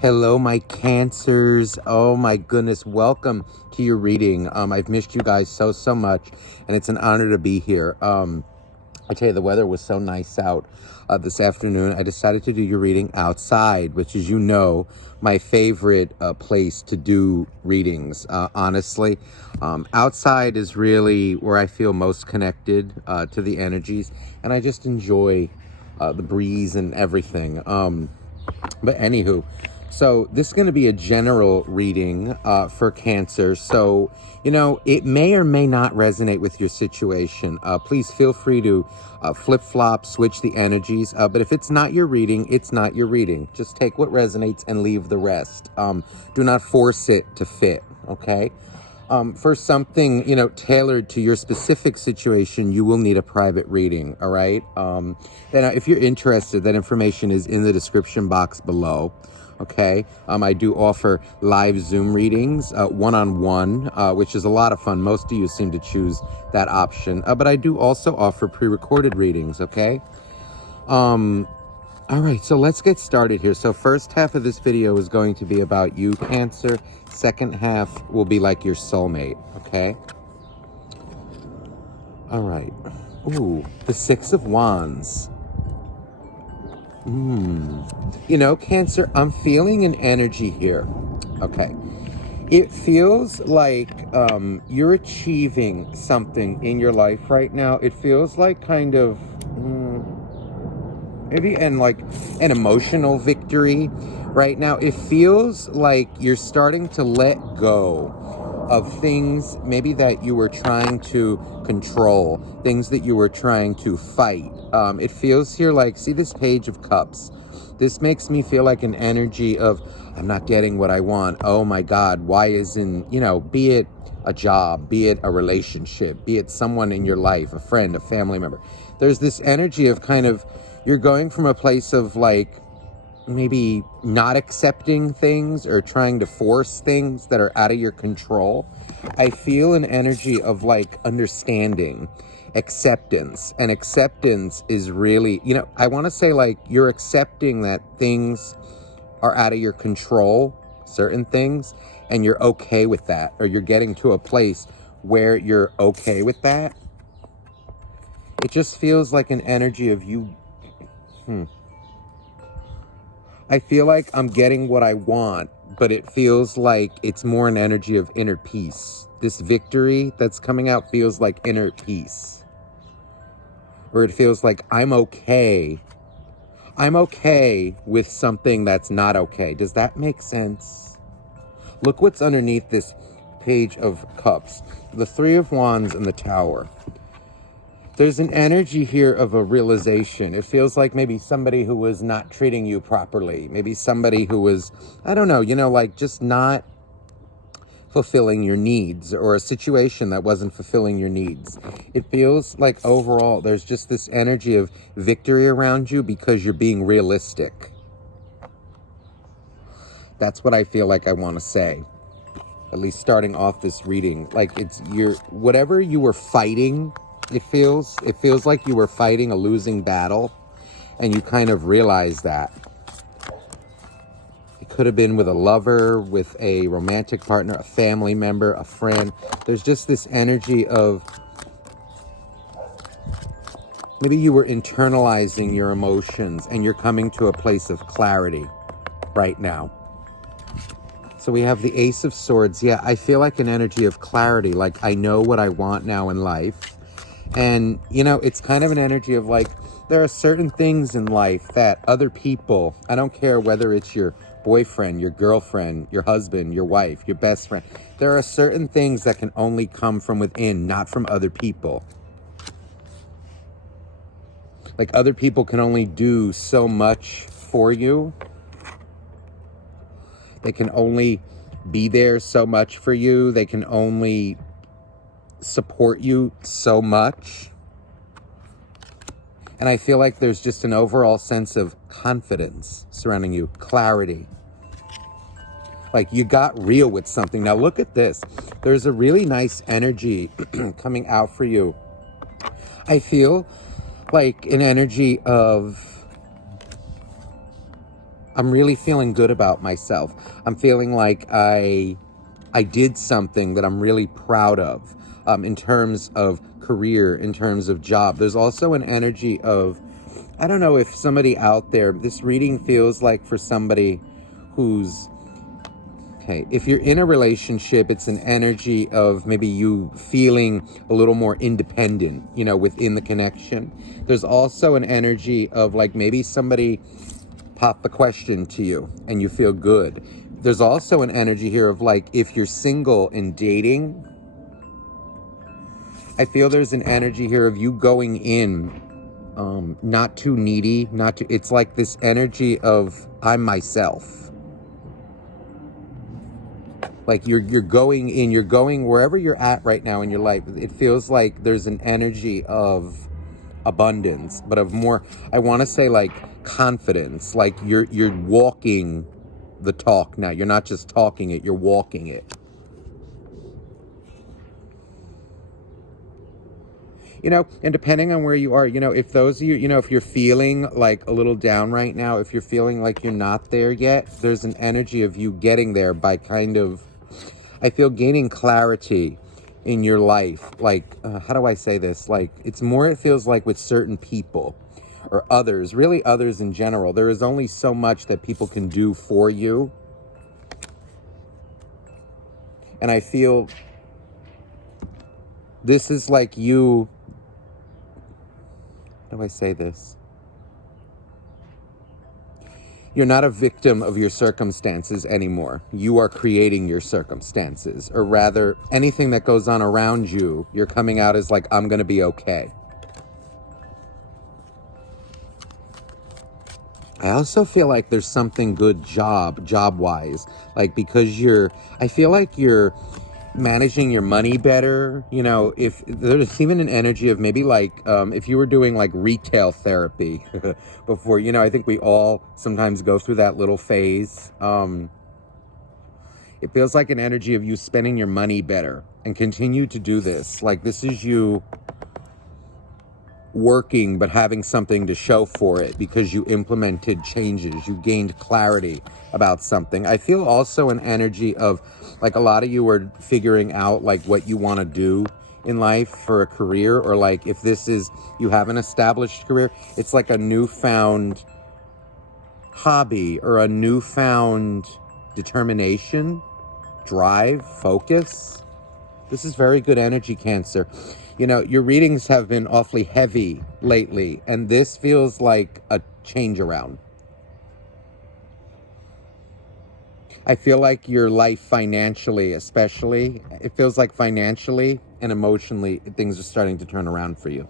Hello, my Cancers. Oh my goodness, welcome to your reading. I've missed you guys so much, and it's an honor to be here. I tell you, the weather was so nice out this afternoon. I decided to do your reading outside, which is, my favorite place to do readings. Honestly, outside is really where I feel most connected to the energies, and I just enjoy the breeze and everything. But anywho, so this is going to be a general reading for Cancer. So, it may or may not resonate with your situation. Please feel free to flip-flop, switch the energies. But if it's not your reading, it's not your reading. Just take what resonates and leave the rest. Do not force it to fit, okay? For something, tailored to your specific situation, you will need a private reading, all right? Then if you're interested, that information is in the description box below, okay? I do offer live Zoom readings, one-on-one, which is a lot of fun. Most of you seem to choose that option. But I do also offer pre-recorded readings, okay? All right, so let's get started here. So first half of this video is going to be about you, Cancer. Second half will be like your soulmate, okay? All right. Ooh, the Six of Wands. Cancer, I'm feeling an energy here. Okay. It feels like you're achieving something in your life right now. It feels like kind of... maybe like an emotional victory right now. It feels like you're starting to let go of things maybe that you were trying to control, things that you were trying to fight. It feels here like, see this Page of Cups? This makes me feel like an energy of, I'm not getting what I want. Oh my God, why isn't, be it a job, be it a relationship, be it someone in your life, a friend, a family member. There's this energy of kind of, you're going from a place of like maybe not accepting things or trying to force things that are out of your control. I feel an energy of like understanding, acceptance. And acceptance is really, I want to say like you're accepting that things are out of your control, certain things, and you're okay with that, or you're getting to a place where you're okay with that. It just feels like an energy of you. I feel like I'm getting what I want, but it feels like it's more an energy of inner peace. This victory that's coming out feels like inner peace. Or it feels like I'm okay. I'm okay with something that's not okay. Does that make sense? Look what's underneath this Page of Cups. The Three of Wands and the Tower. There's an energy here of a realization. It feels like maybe somebody who was not treating you properly. Maybe somebody who was, I don't know, like just not fulfilling your needs, or a situation that wasn't fulfilling your needs. It feels like overall there's just this energy of victory around you because you're being realistic. That's what I feel like I want to say. At least starting off this reading. Like whatever you were fighting, it feels like you were fighting a losing battle, and you kind of realize that. It could have been with a lover, with a romantic partner, a family member, a friend. There's just this energy of maybe you were internalizing your emotions and you're coming to a place of clarity right now. So we have the Ace of Swords. Yeah, I feel like an energy of clarity. Like I know what I want now in life. And, it's kind of an energy of like, there are certain things in life that other people, I don't care whether it's your boyfriend, your girlfriend, your husband, your wife, your best friend. There are certain things that can only come from within, not from other people. Like other people can only do so much for you. They can only be there so much for you. They can only support you so much. And I feel like there's just an overall sense of confidence surrounding you, clarity. Like you got real with something. Now look at this. There's a really nice energy coming out for you. I feel like an energy of I'm really feeling good about myself. I'm feeling like I did something that I'm really proud of, in terms of career, in terms of job. There's also an energy of, I don't know if somebody out there, this reading feels like for somebody who's, okay, if you're in a relationship, it's an energy of maybe you feeling a little more independent, within the connection. There's also an energy of like maybe somebody popped the question to you and you feel good. There's also an energy here of like, if you're single and dating, I feel there's an energy here of you going in, not too needy, it's like this energy of I'm myself. Like you're going in, you're going wherever you're at right now in your life. It feels like there's an energy of abundance, but of more, I want to say like confidence, like you're walking the talk now. You're not just talking it, you're walking it. And depending on where you are, if those of you, if you're feeling like a little down right now, if you're feeling like you're not there yet, there's an energy of you getting there by kind of, I feel, gaining clarity in your life. Like, how do I say this? Like, it's more, it feels like with certain people or others, really others in general, there is only so much that people can do for you. And I feel this is like you, how do I say this? You're not a victim of your circumstances anymore. You are creating your circumstances, or rather, anything that goes on around you, you're coming out as like, I'm going to be okay. I also feel like there's something good job-wise, like because I feel like you're managing your money better. If there's even an energy of maybe like, if you were doing like retail therapy before, I think we all sometimes go through that little phase. It feels like an energy of you spending your money better and continue to do this. Like this is you working, but having something to show for it because you implemented changes, you gained clarity about something. I feel also an energy of like a lot of you are figuring out like what you want to do in life for a career, or like if this is, you have an established career, it's like a newfound hobby or a newfound determination, drive, focus. This is very good energy, Cancer. Your readings have been awfully heavy lately, and this feels like a change around. I feel like your life financially, especially, it feels like financially and emotionally, things are starting to turn around for you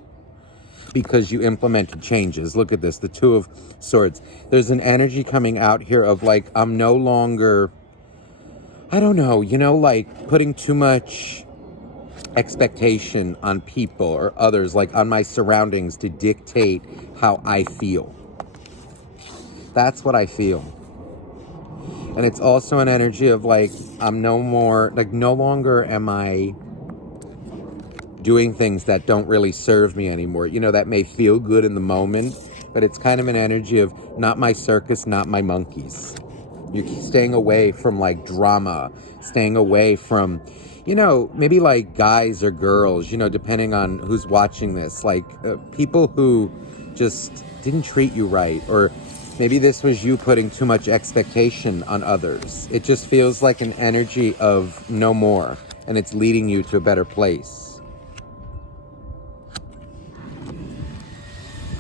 because you implemented changes. Look at this, the Two of Swords. There's an energy coming out here of like, I'm no longer, I don't know, like putting too much expectation on people or others, like on my surroundings, to dictate how I feel. That's what I feel. And it's also an energy of like, I'm no longer am I doing things that don't really serve me anymore. That may feel good in the moment, but it's kind of an energy of not my circus, not my monkeys. You're staying away from like drama, staying away from, maybe like guys or girls, depending on who's watching this, like people who just didn't treat you right, or maybe this was you putting too much expectation on others. It just feels like an energy of no more, and it's leading you to a better place.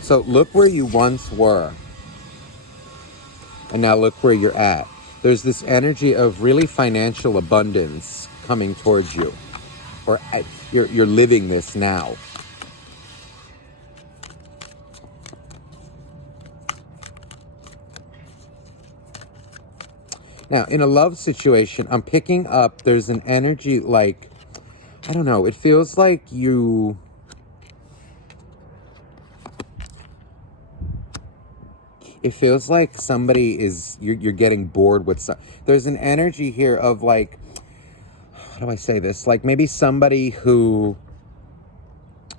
So look where you once were, and now look where you're at. There's this energy of really financial abundance coming towards you, or you're living this now. Now, in a love situation, I'm picking up, there's an energy like, I don't know, it feels like it feels like somebody is, you're getting bored with there's an energy here of like, how do I say this? Like maybe somebody who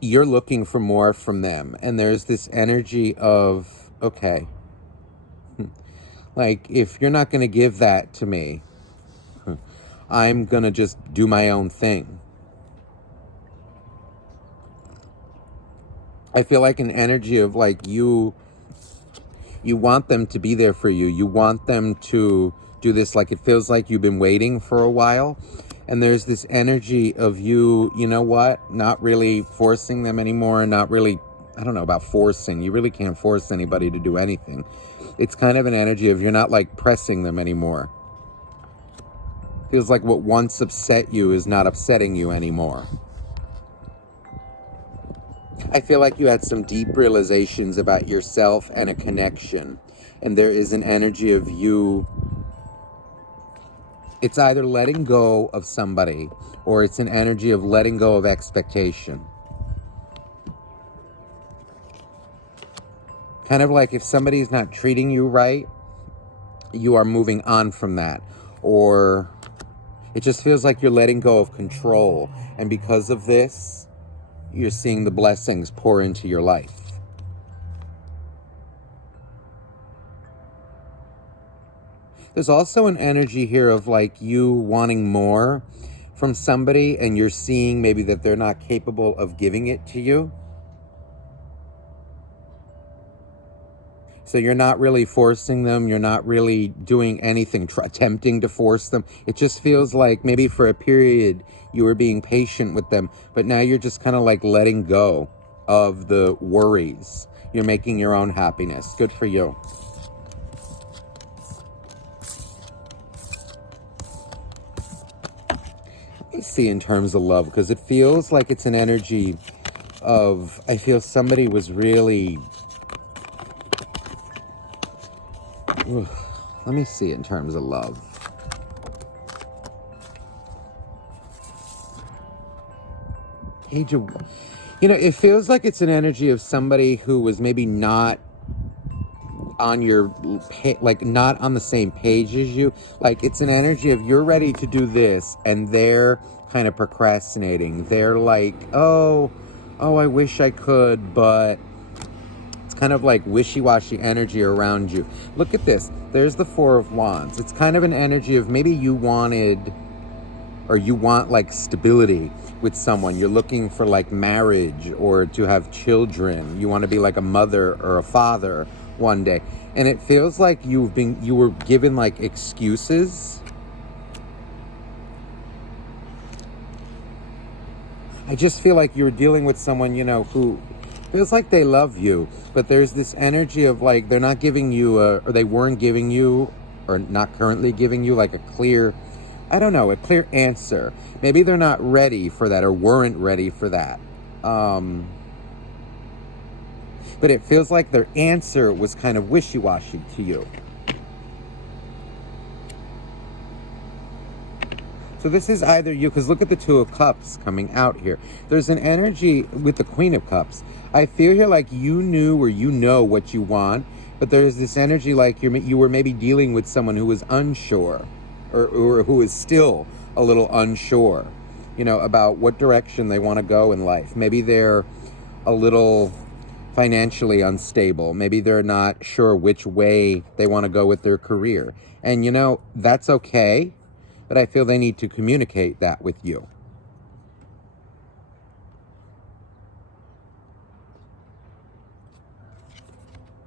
you're looking for more from them. And there's this energy of, okay, Like, if you're not going to give that to me, I'm going to just do my own thing. I feel like an energy of like you want them to be there for you. You want them to do this. Like, it feels like you've been waiting for a while. And there's this energy of you know what? Not really forcing them anymore. And not really, I don't know about forcing. You really can't force anybody to do anything. It's kind of an energy of you're not like pressing them anymore. Feels like what once upset you is not upsetting you anymore. I feel like you had some deep realizations about yourself and a connection. And there is an energy of you. It's either letting go of somebody or it's an energy of letting go of expectation. Kind of like if somebody's not treating you right, you are moving on from that. Or it just feels like you're letting go of control. And because of this, you're seeing the blessings pour into your life. There's also an energy here of like you wanting more from somebody and you're seeing maybe that they're not capable of giving it to you. So you're not really forcing them. You're not really doing anything, attempting to force them. It just feels like maybe for a period you were being patient with them, but now you're just kind of like letting go of the worries. You're making your own happiness. Good for you. Let me see in terms of love, because it feels like it's an energy of, I feel somebody was really... Let me see in terms of love. It feels like it's an energy of somebody who was maybe not on your, like not on the same page as you. Like it's an energy of you're ready to do this and they're kind of procrastinating. They're like, oh, I wish I could, but kind of like wishy-washy energy around you. Look at this. There's the Four of Wands. It's kind of an energy of maybe you want like stability with someone. You're looking for like marriage or to have children. You want to be like a mother or a father one day. And it feels like you were given like excuses. I just feel like you're dealing with someone, who feels like they love you, but there's this energy of like they're not giving you or they weren't giving you or not currently giving you like a clear answer. Maybe they're not ready for that or weren't ready for that. But it feels like their answer was kind of wishy-washy to you. So this is either you, because look at the Two of Cups coming out here. There's an energy with the Queen of Cups. I feel here like you knew or you know what you want, but there's this energy like you were maybe dealing with someone who was unsure or who is still a little unsure, about what direction they want to go in life. Maybe they're a little financially unstable. Maybe they're not sure which way they want to go with their career. And, that's okay. But I feel they need to communicate that with you.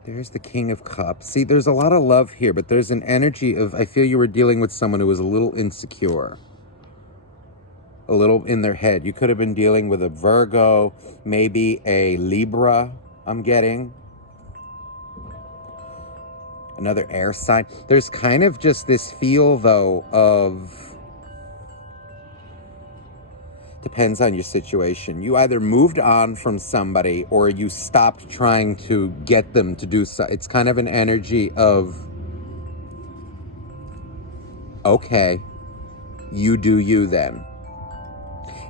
There's the King of Cups. See, there's a lot of love here, but there's an energy of, I feel you were dealing with someone who was a little insecure. A little in their head. You could have been dealing with a Virgo, maybe a Libra, I'm getting. Another air sign. There's kind of just this feel, though, of... Depends on your situation. You either moved on from somebody or you stopped trying to get them to do so. It's kind of an energy of, okay, you do you then.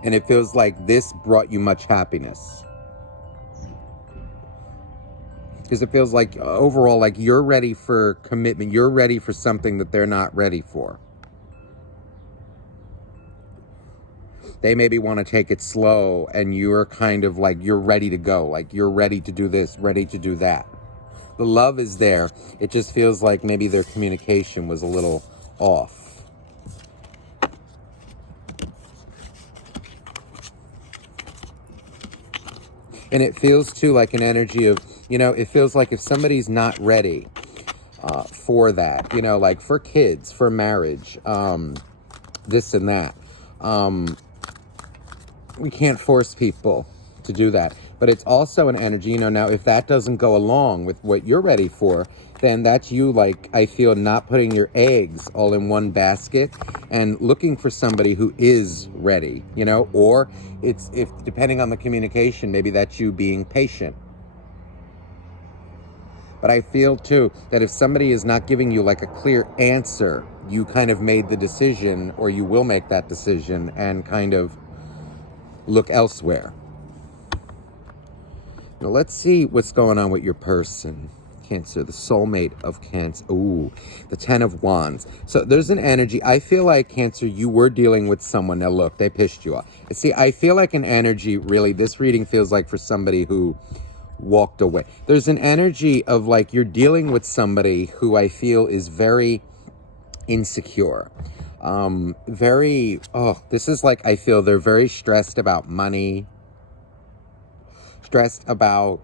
And it feels like this brought you much happiness. Because it feels like overall, like you're ready for commitment. You're ready for something that they're not ready for. They maybe want to take it slow and you're kind of like, you're ready to go. Like you're ready to do this, ready to do that. The love is there. It just feels like maybe their communication was a little off. And it feels too like an energy of, it feels like if somebody's not ready for that, like for kids, for marriage, this and that. We can't force people to do that. But it's also an energy, now if that doesn't go along with what you're ready for, then that's you, like, I feel, not putting your eggs all in one basket and looking for somebody who is ready, or if depending on the communication, maybe that's you being patient. But I feel too that if somebody is not giving you like a clear answer, you kind of made the decision, or you will make that decision and kind of look elsewhere. Now let's see what's going on with your person. Cancer, the soulmate of Cancer. Ooh, the 10 of Wands. So there's an energy. I feel like, Cancer, you were dealing with someone. Now look, they pissed you off. See, I feel like an energy, really, this reading feels like for somebody who walked away. There's an energy of like you're dealing with somebody who I feel is very insecure. This is like, I feel they're very stressed about money, stressed about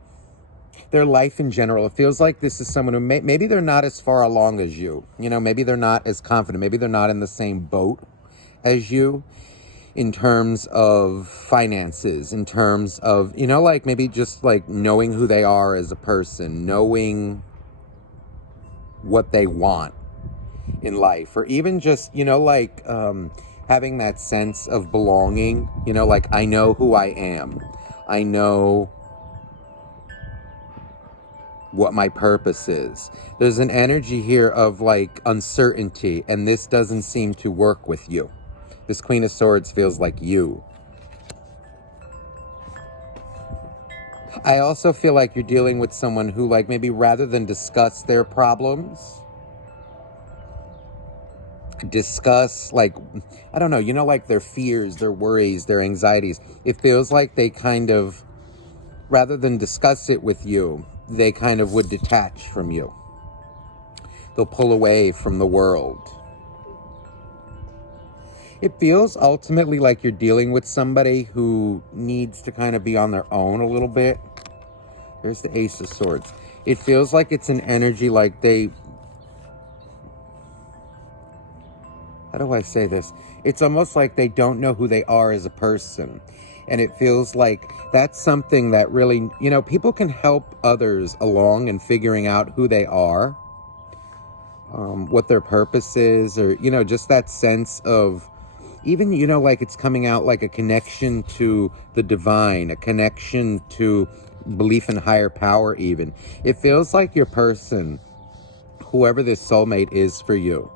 their life in general. It feels like this is someone who maybe they're not as far along as you. Maybe they're not as confident. Maybe they're not in the same boat as you in terms of finances, in terms of, like maybe just like knowing who they are as a person, knowing what they want in life, or even just, having that sense of belonging, like I know who I am. I know what my purpose is. There's an energy here of like uncertainty, and this doesn't seem to work with you. This Queen of Swords feels like you. I also feel like you're dealing with someone who, like, maybe rather than discuss their problems, discuss, like, I don't know, like their fears, their worries, their anxieties. It feels like they kind of, rather than discuss it with you, they kind of would detach from you. They'll pull away from the world. It feels ultimately like you're dealing with somebody who needs to kind of be on their own a little bit. There's the Ace of Swords. It feels like it's an energy like they... How do I say this? It's almost like they don't know who they are as a person. And it feels like that's something that really, people can help others along in figuring out who they are, what their purpose is, or, just that sense of, even, like it's coming out like a connection to the divine, a connection to belief in higher power even. It feels like your person, whoever this soulmate is for you,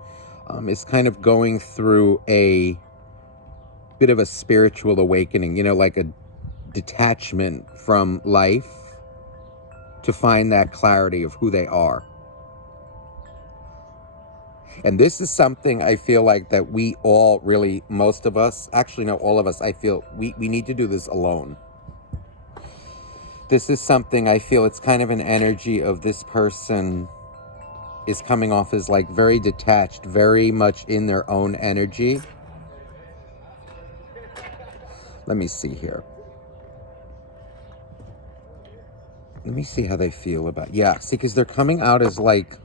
is kind of going through a bit of a spiritual awakening, like a detachment from life to find that clarity of who they are. And this is something I feel like that we all really, most of us, actually no, all of us, I feel we need to do this alone. This is something I feel it's kind of an energy of this person is coming off as like very detached, very much in their own energy. Let me see here. Let me see how they feel about, yeah, see, because they're coming out as like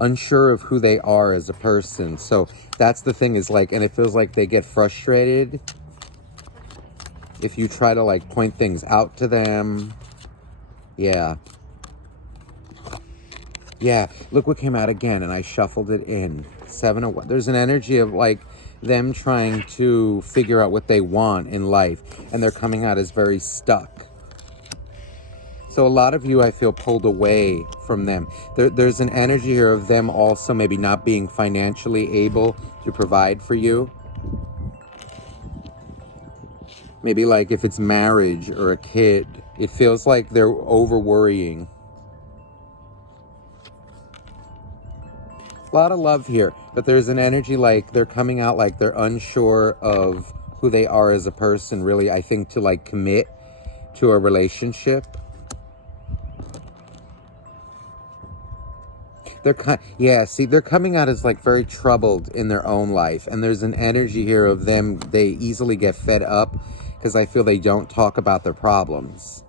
unsure of who they are as a person. So that's the thing, is like, and it feels like they get frustrated if you try to like point things out to them. Yeah. Yeah, look what came out again, and I shuffled it in. 7 of Wands. There's an energy of like them trying to figure out what they want in life, and they're coming out as very stuck. So a lot of you, I feel, pulled away from them. There's an energy here of them also maybe not being financially able to provide for you. Maybe like if it's marriage or a kid, it feels like they're over worrying. A lot of love here, but there's an energy like they're coming out like they're unsure of who they are as a person, really, I think, to like commit to a relationship. Yeah, see, they're coming out as like very troubled in their own life, and there's an energy here of them. They easily get fed up because I feel they don't talk about their problems.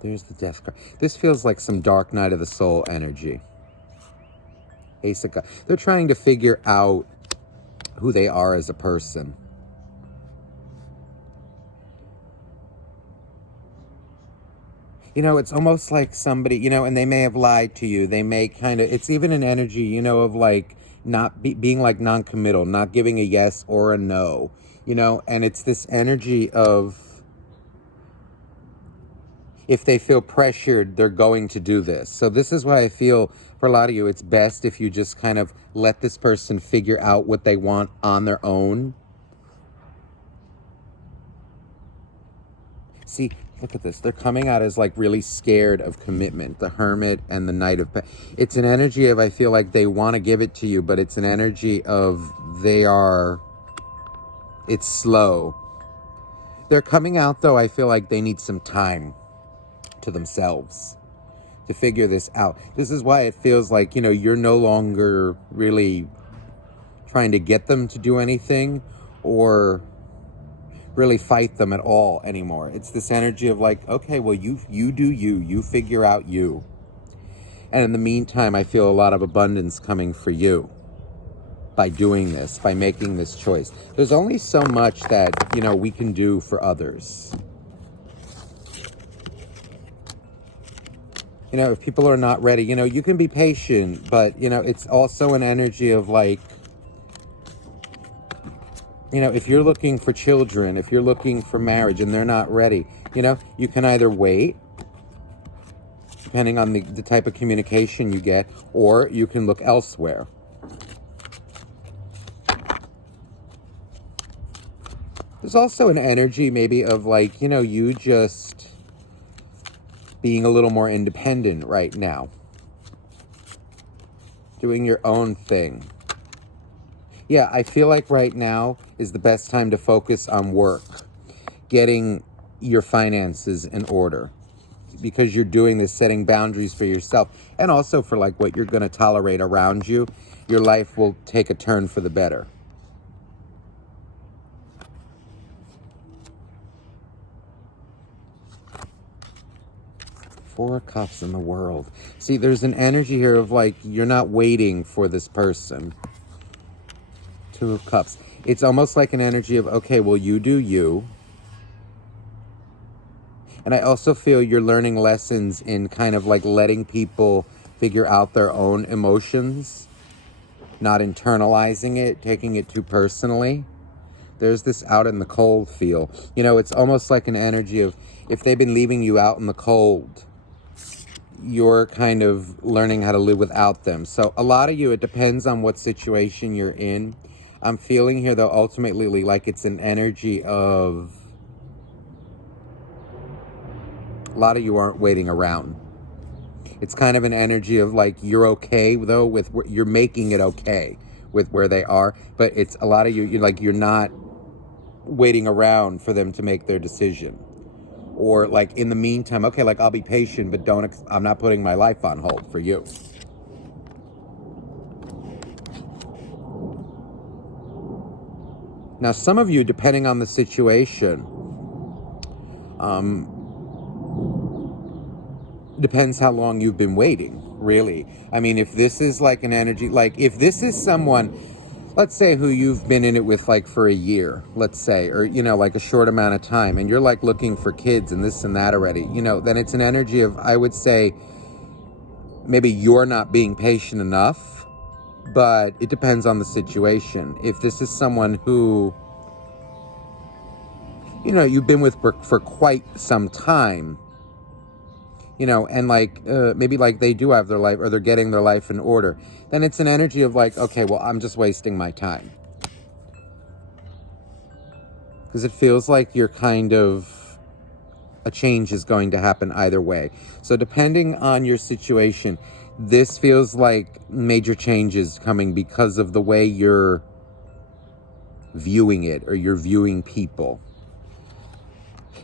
There's the death card. This feels like some dark night of the soul energy. Ace of Cups. They're trying to figure out who they are as a person. You know, it's almost like somebody, you know, and they may have lied to you. They may kind of, it's even an energy, you know, of like not being like non-committal, not giving a yes or a no, you know, and it's this energy of if they feel pressured, they're going to do this. So this is why I feel for a lot of you, it's best if you just kind of let this person figure out what they want on their own. See, look at this. They're coming out as like really scared of commitment. The Hermit and the Knight of it's an energy of I feel like they want to give it to you, but it's an energy of it's slow. They're coming out though, I feel like they need some time to themselves to figure this out. This is why it feels like, you know, you're no longer really trying to get them to do anything or really fight them at all anymore. It's this energy of like, okay, well, you do you figure out you. And in the meantime, I feel a lot of abundance coming for you by doing this, by making this choice. There's only so much that, you know, we can do for others. You know, if people are not ready, you know, you can be patient, but, you know, it's also an energy of like, you know, if you're looking for children, if you're looking for marriage and they're not ready, you know, you can either wait, depending on the type of communication you get, or you can look elsewhere. There's also an energy maybe of like, you know, you just being a little more independent right now. Doing your own thing. Yeah, I feel like right now is the best time to focus on work. Getting your finances in order. Because you're doing this, setting boundaries for yourself. And also for like what you're going to tolerate around you. Your life will take a turn for the better. Four of Cups in the World. See, there's an energy here of like, you're not waiting for this person. Two of Cups. It's almost like an energy of, okay, well, you do you. And I also feel you're learning lessons in kind of like letting people figure out their own emotions. Not internalizing it, taking it too personally. There's this out in the cold feel. You know, it's almost like an energy of, if they've been leaving you out in the cold, you're kind of learning how to live without them. So a lot of you, it depends on what situation you're in. I'm feeling here, though, ultimately, like it's an energy of a lot of you aren't waiting around. It's kind of an energy of like, you're okay, though, with you're making it okay with where they are. But it's a lot of you, you're not waiting around for them to make their decision. Or like in the meantime, okay, like I'll be patient, but I'm not putting my life on hold for you. Now, some of you, depending on the situation, depends how long you've been waiting, really. I mean, if this is like an energy, like if this is someone, let's say who you've been in it with like for a year, let's say, or, you know, like a short amount of time, and you're like looking for kids and this and that already, you know, then it's an energy of, I would say, maybe you're not being patient enough, but it depends on the situation. If this is someone who, you know, you've been with for quite some time, you know, and like maybe like they do have their life, or they're getting their life in order, then it's an energy of like, okay, well, I'm just wasting my time. Because it feels like you're kind of, a change is going to happen either way. So depending on your situation, this feels like major changes coming because of the way you're viewing it, or you're viewing people.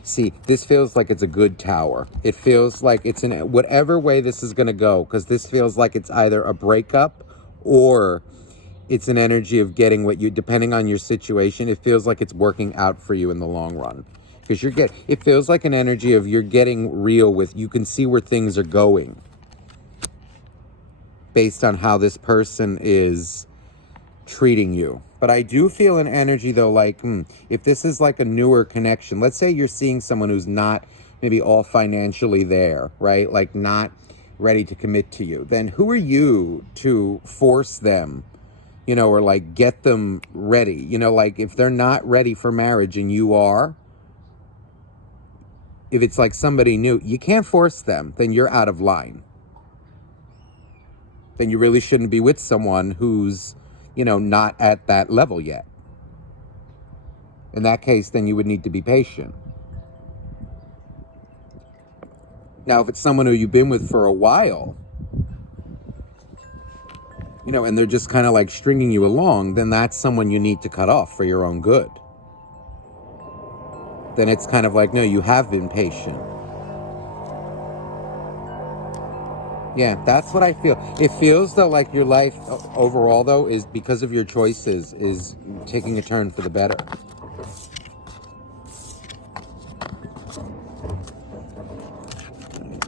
See, this feels like it's a good tower. It feels like it's in whatever way this is going to go, because this feels like it's either a breakup or it's an energy of getting what you, depending on your situation, it feels like it's working out for you in the long run. Because it feels like an energy of you're getting real with, you can see where things are going based on how this person is treating you. But I do feel an energy though, like, if this is like a newer connection, let's say you're seeing someone who's not maybe all financially there, right? Like not ready to commit to you, then who are you to force them, you know, or like get them ready? You know, like if they're not ready for marriage and you are, if it's like somebody new, you can't force them, then you're out of line. Then you really shouldn't be with someone who's, you know, not at that level yet. In that case, then you would need to be patient. Now, if it's someone who you've been with for a while, you know, and they're just kind of like stringing you along, then that's someone you need to cut off for your own good. Then it's kind of like, no, you have been patient. Yeah, that's what I feel. It feels though like your life overall though is, because of your choices, is taking a turn for the better.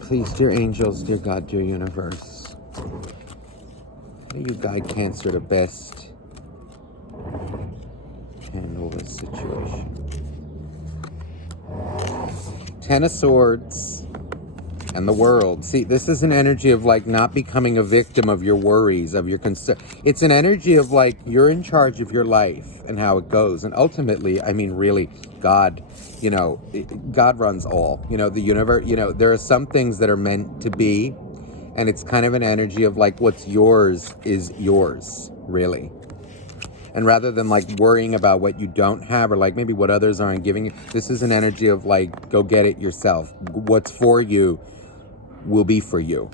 Please, dear angels, dear God, dear universe, how do you guide Cancer to best handle this situation? Ten of Swords and the World. See, this is an energy of like not becoming a victim of your worries, of your concern. It's an energy of like you're in charge of your life and how it goes. And ultimately, I mean, really, God, you know, God runs all, you know, the universe, you know, there are some things that are meant to be. And it's kind of an energy of like what's yours is yours, really. And rather than like worrying about what you don't have or like maybe what others aren't giving you, this is an energy of like, go get it yourself. What's for you will be for you.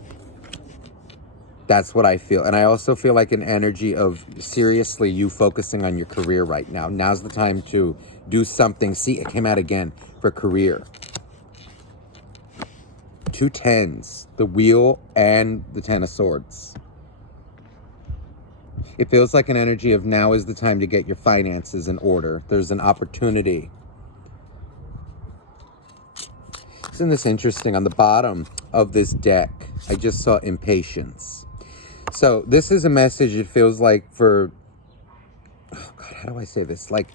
That's what I feel. And I also feel like an energy of seriously you focusing on your career right now. Now's the time to do something. See, it came out again for career. 2 tens, the Wheel and the Ten of Swords. It feels like an energy of now is the time to get your finances in order. There's an opportunity. Isn't this interesting? On the bottom of this deck, I just saw impatience. So this is a message, it feels like, for, oh God, how do I say this? Like,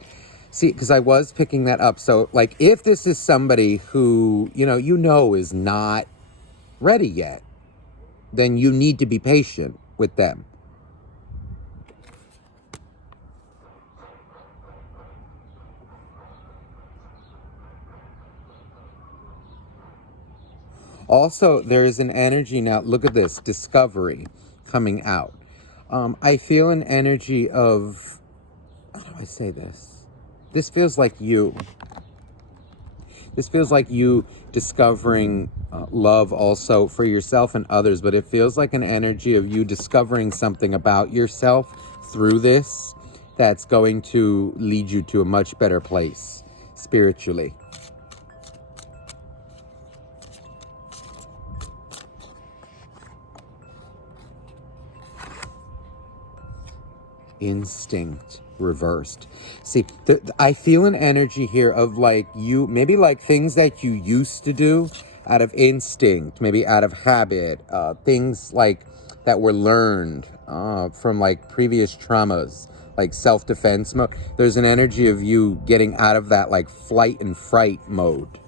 see, because I was picking that up. So like, if this is somebody who, you know, is not ready yet, then you need to be patient with them. Also, there's an energy now, look at this, discovery coming out. I feel an energy of, how do I say this? This feels like you. This feels like you discovering love also for yourself and others, but it feels like an energy of you discovering something about yourself through this that's going to lead you to a much better place spiritually. Instinct reversed. See, I feel an energy here of like you, maybe like things that you used to do out of instinct, maybe out of habit, things like that were learned from like previous traumas, like self-defense mode. There's an energy of you getting out of that like flight and fright mode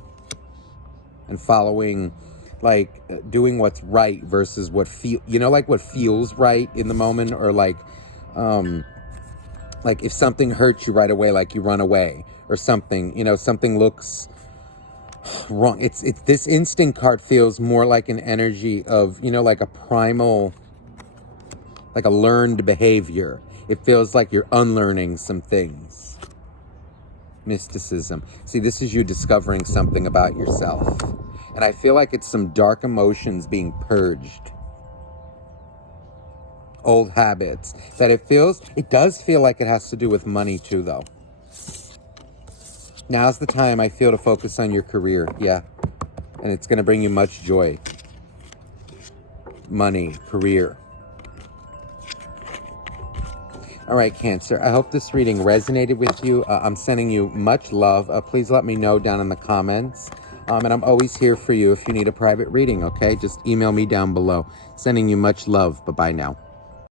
and following, like doing what's right versus what like what feels right in the moment, or like if something hurts you right away, like you run away or something, something looks wrong. It's this instinct card feels more like an energy of, like a primal, like a learned behavior. It feels like you're unlearning some things. Mysticism. See, this is you discovering something about yourself. And I feel like it's some dark emotions being purged. Old habits. That it does feel like it has to do with money too, though. Now's the time, I feel, to focus on your career. Yeah. And it's going to bring you much joy. Money, career. All right, Cancer. I hope this reading resonated with you. I'm sending you much love. Please let me know down in the comments. And I'm always here for you if you need a private reading, okay? Just email me down below. Sending you much love. Bye-bye now.